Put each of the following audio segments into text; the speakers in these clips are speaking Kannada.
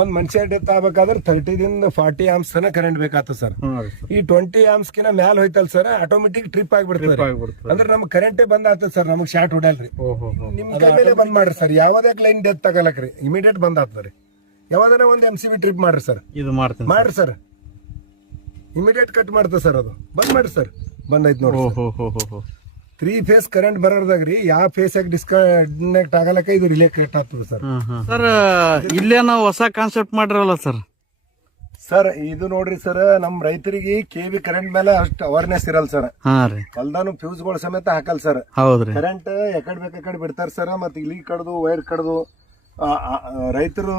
ಒಂದ್ ಮನುಷ್ಯ ಡೆತ್ ಆಗ್ಬೇಕಾದ್ರೆ 30 ದಿಂದ 40 ಆಮ್ಸ್ ತನ ಕರೆಂಟ್ ಬೇಕಾಗ್ತದೆ ಸರ್. ಈ 20 ಆಮ್ಸ್ ಕಿನ ಮ್ಯಾಲ ಹೋಯ್ತಲ್ ಸರ್, ಆಟೋಮೆಟಿಕ್ ಟ್ರಿಪ್ ಆಗ್ಬಿಡ್ತದೆ. ಅಂದ್ರೆ ನಮ್ಗೆ ಕರೆಂಟೇ ಬಂದ್ ಆಗ್ತದೆ ಸರ್, ನಮಗ್ ಶಾರ್ಟ್ ಹೊಡಲ್ರಿ. ನಿಮ್ ಕೈ ಮೇಲೆ ಬಂದ್ ಮಾಡ್ರಿ ಸರ್, ಯಾವ್ದೇ ಲೈನ್ ಡೆತ್ ತಗಲಕ್ರಿ ಇಮಿಡಿಯೇಟ್ ಬಂದ್ ಆಗ್ತದ್ರಿ. ಯಾವ್ದಾರ ಒಂದ್ MCB ಟ್ರಿಪ್ ಮಾಡ್ರಿ ಸರ್, ಇದು ಮಾಡ್ರಿ ಸರ್, ಇಮಿಡಿಯೇಟ್ ಕಟ್ ಮಾಡ್ತದೆ ಸರ್. ಅದು ಬಂದ್ ಮಾಡ್ರಿ ಸರ್, ಬಂದೈತ್ ನೋಡಿ. 3 ಫೇಸ್ ಕರೆಂಟ್ ಬರೋದಾಗ್ರಿ ಯಾವ ಫೇಸ್ ಡಿಸ್ಕನೆಕ್ಟ್ ಆಗಲಕ್ಕ ಇದು ರಿಲೇ ಕಟ್ ಆಗ್ತದೆ ಸರ್. ಸರ್ ಇಲ್ಲೇ ನಾವು ಹೊಸ ಕಾನ್ಸೆಪ್ಟ್ ಮಾಡಿರಲ್ಲ ಸರ್. ಸರ್ ಇದು ನೋಡ್ರಿ ಸರ್, ನಮ್ ರೈತರಿಗೆ KV ಕರೆಂಟ್ ಮೇಲೆ ಅಷ್ಟು ಅವೇರ್ನೆಸ್ ಇರಲ್ಲ ಸರ್. ಹೊಲ್ದಾನು ಫ್ಯೂಸ್ ಗಳು ಸಮೇತ ಹಾಕಲ್ ಸರ್. ಹೌದ್ರಿ, ಕರೆಂಟ್ ಎಕಡ್ ಬೇಕಡೆ ಬಿಡ್ತಾರ ಸರ್. ಮತ್ತೆ ಇಲ್ಲಿ ಕಡ್ದು ವೈರ್ ಕಡ್ದು ರೈತರು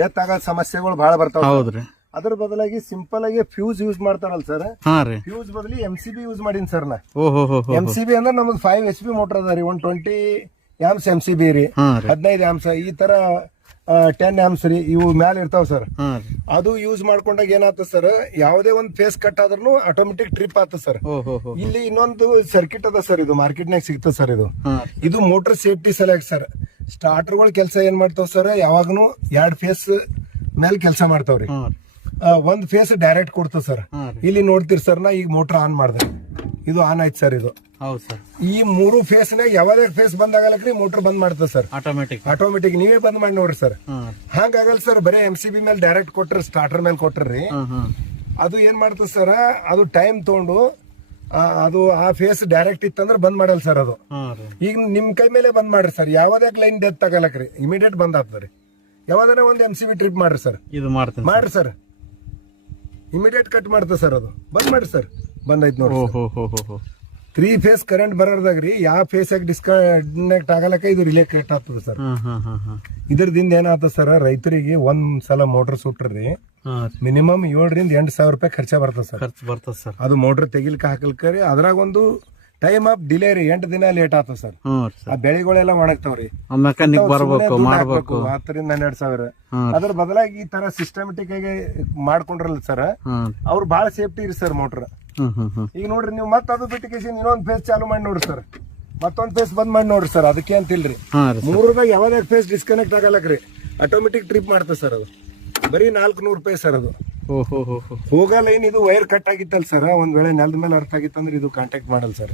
ಡೆತ್ ಆಗೋ ಸಮಸ್ಯೆಗಳು ಬಹಳ ಬರ್ತಾವ. ಹೌದ್ರಿ, ಅದ್ರ ಬದಲಾಗಿ ಸಿಂಪಲ್ ಆಗಿ ಫ್ಯೂಸ್ ಯೂಸ್ ಮಾಡ್ತಾರಲ್ಲ ಸರ್, ಫ್ಯೂಸ್ ಬದಲಿ MCB ಯೂಸ್ ಮಾಡೀನಿ ಸರ್ ನಾ. MCB ಅಂದ್ರೆ ನಮ್ದು 5 HP ಮೋಟರ್ ಅದ ರೀ, 120 ಆಮ್ಸ್ MCB ರೀ, 15 ಆಮ್ಸ್ ಈ ತರ 10 ಆಮ್ಸ್ ರೀ, ಇವು ಮ್ಯಾಲ ಇರ್ತಾವ ಸರ್. ಅದು ಯೂಸ್ ಮಾಡ್ಕೊಂಡಾಗ ಏನಾಗ್ತದೆ ಸರ್, ಯಾವುದೇ ಒಂದ್ ಫೇಸ್ ಕಟ್ ಆದ್ರೂ ಆಟೋಮೆಟಿಕ್ ಟ್ರಿಪ್ ಆಗ್ತದೆ ಸರ್. ಇಲ್ಲಿ ಇನ್ನೊಂದು ಸರ್ಕಿಟ್ ಅದ ಸರ್, ಇದು ಮಾರ್ಕೆಟ್ ನಾಗ ಸಿಗ್ತದೆ ಸರ್. ಇದು ಮೋಟರ್ ಸೇಫ್ಟಿ ಸಲುವಾಗಿ ಸರ್. ಸ್ಟಾರ್ಟರ್ಗಳ ಕೆಲಸ ಏನ್ ಮಾಡ್ತಾವ ಸರ್, ಯಾವಾಗನು 2 ಫೇಸ್ ಮೇಲೆ ಕೆಲಸ ಮಾಡ್ತಾವ್ರಿ. ಒಂದ್ ಫೇಸ್ ಡೈರೆಕ್ಟ್ ಕೊಡ್ತದ ಸರ್. ಇಲ್ಲಿ ನೋಡ್ತೀರಿ ಸರ್, ನಾ ಈಗ ಮೋಟರ್ ಆನ್ ಮಾಡಿದೆ, ಇದು ಆನ್ ಆಯ್ತು ಸರ್. ಇದು ಈ 3 ಫೇಸ್ ನಾಗ ಯಾವ್ದೇ ಫೇಸ್ ಬಂದ್ ಆಗಲಕ್ರಿ ಮೋಟರ್ ಬಂದ್ ಮಾಡ್ತದ ಸರ್, ಆಟೋಮೆಟಿಕ್. ನೀವೇ ಬಂದ್ ಮಾಡಿ ನೋಡ್ರಿ ಸರ್. ಹಂಗಾಗಲ್ಲ ಸರ್, ಬರೀ MCB ಮೇಲೆ ಡೈರೆಕ್ಟ್ ಕೊಟ್ರಿ, ಸ್ಟಾರ್ಟರ್ ಮೇಲೆ ಕೊಟ್ರಿ, ಅದು ಏನ್ ಮಾಡ್ತದ ಸರ್, ಅದು ಟೈಮ್ ತಗೊಂಡು ಅದು ಆ ಫೇಸ್ ಡೈರೆಕ್ಟ್ ಇತ್ತಂದ್ರೆ ಬಂದ್ ಮಾಡಲ್ಲ ಸರ್. ಅದು ಈಗ ನಿಮ್ ಕೈ ಮೇಲೆ ಬಂದ್ ಮಾಡ್ರಿ ಸರ್, ಯಾವ್ದೇ ಲೈನ್ ಡೆತ್ ತಗಲಕ್ರಿ ಇಮಿಡಿಯೇಟ್ ಬಂದ್ ಆಗ್ತದ್ರಿ. ಯಾವ್ದಾರ ಒಂದ್ MCB ಟ್ರಿಪ್ ಮಾಡ್ರಿ ಸರ್, ಇದು ಮಾಡ್ರಿ ಸರ್, ಇಮಿಡಿಯೇಟ್ ಕಟ್ ಮಾಡ್ತದೆ ಸರ್. ಅದು ಬಂದ್ ಮಾಡಿ ಸರ್, ಬಂದೈತ್ ನೋಡಿ. 3 ಫೇಸ್ ಕರೆಂಟ್ ಬರೋದಾಗ್ರಿ ಯಾವ ಫೇಸ್ ಡಿಸ್ಕನೆಕ್ಟ್ ಆಗಲಕ್ಕ ಇದು ರಿಲೇ ಕಟ್ ಆಗ್ತದೆ ಸರ್. ಇದ್ರದಿಂದ ಏನಾಗ್ತದೆ ಸರ್, ರೈತರಿಗೆ ಒಂದ್ ಸಲ ಮೋಟರ್ ಸುಟ್ರಿ ಮಿನಿಮಮ್ 7 ರಿಂದ 8 ಸಾವಿರ ರೂಪಾಯಿ ಖರ್ಚ ಬರ್ತದೆ ಸರ್. ಅದು ಮೋಟರ್ ತೆಗಿಲಿಕ್ಕೆ ಹಾಕಲ್ಕರಿ ಅದ್ರಾಗ ಒಂದು ಟೈಮ್ ಆಫ್ ಡಿಲೇ ರೀ, 8 ದಿನ ಲೇಟ್ ಆಗ್ತದೆ ಸರ್. ಆ ಬೆಳೆಗಳೆಲ್ಲ ಒಣಗ್ತಾವ್ರಿ, ಮೆಕ್ಯಾನಿಕ್ ಬರ್ಬೇಕು, ಮಾಡ್ಬೇಕು, 10 ರಿಂದ 12 ಸಾವಿರ. ಅದ್ರ ಬದಲಾಗಿ ಈ ತರ ಸಿಸ್ಟಮೆಟಿಕ್ ಆಗಿ ಮಾಡ್ಕೊಂಡ್ರಲ್ಲ ಸರ್, ಅವ್ರು ಬಹಳ ಸೇಫ್ಟಿ ಇರಿ ಸರ್ ಮೋಟರ್. ಈಗ ನೋಡ್ರಿ ನೀವು ಮತ್ತೆ ಅದು ಬಿಟ್ಟು ಇನ್ನೊಂದ್ ಫೇಸ್ ಚಾಲು ಮಾಡಿ ನೋಡ್ರಿ ಸರ್, ಮತ್ತೊಂದ್ ಫೇಸ್ ಬಂದ್ ಮಾಡಿ ನೋಡ್ರಿ ಸರ್. ಅದಕ್ಕೆ ಅಂತಿಲ್ರಿ, 3ದಾಗ ಯಾವ್ದೇ ಫೇಸ್ ಡಿಸ್ಕನೆಕ್ಟ್ ಆಗಲಕ್ರಿ ಆಟೋಮೆಟಿಕ್ ಟ್ರಿಪ್ ಮಾಡ್ತದೆ ಸರ್. ಅದು ಬರೀ 400 ರೂಪಾಯಿ ಸರ್. ಅದು ಹೋಗ ಲೈನ್ ಇದು ವೈರ್ ಕಟ್ ಆಗಿತ್ತಲ್ಲ ಸರ್, ಒಂದ್ ವೇಳೆ ನೆಲದ ಮೇಲೆ ಅರ್ಥ ಆಗಿತ್ತಂದ್ರೆ ಇದು ಕಾಂಟ್ಯಾಕ್ಟ್ ಮಾಡಲ್ಲ ಸರ್.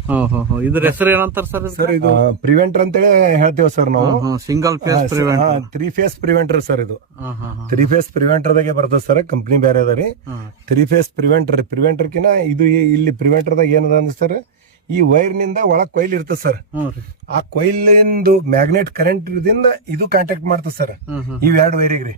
ಇದ್ರ ಹೆಸರು ಏನಂತಾರ ಸರ್? ಸರ್ ಇದು ಪ್ರಿವೆಂಟರ್ ಅಂತೇಳಿ ಹೇಳ್ತೇವೆ ಸರ್ ನಾವು. Single phase 3 phase preventer sir. ಇದು 3 ಫೇಸ್ ಪ್ರಿವೆಂಟರ್ ದಾಗೆ ಬರ್ತದೆ ಸರ್, ಕಂಪ್ನಿ ಬೇರೆ ಅದ ರೀ. 3 ಫೇಸ್ ಪ್ರಿವೆಂಟರ್ ಕಿನ ಇದು ಇಲ್ಲಿ ಪ್ರಿವೆಂಟರ್ ದಾಗ ಏನದ ಅಂದ್ರೆ ಸರ್, ಈ ವೈರ್ ನಿಂದ ಒಳಗ್ ಕೊಯ್ಲ್ ಇರ್ತದೆ ಸರ್. ಆ ಕೊಯ್ಲಿಂದು ಮ್ಯಾಗ್ನೆಟ್ ಕರೆಂಟ್ ದಿಂದ ಇದು ಕಾಂಟ್ಯಾಕ್ಟ್ ಮಾಡ್ತದೆ ಸರ್, ಇವ್ 2 ವೈರಿಗೆ ರೀ.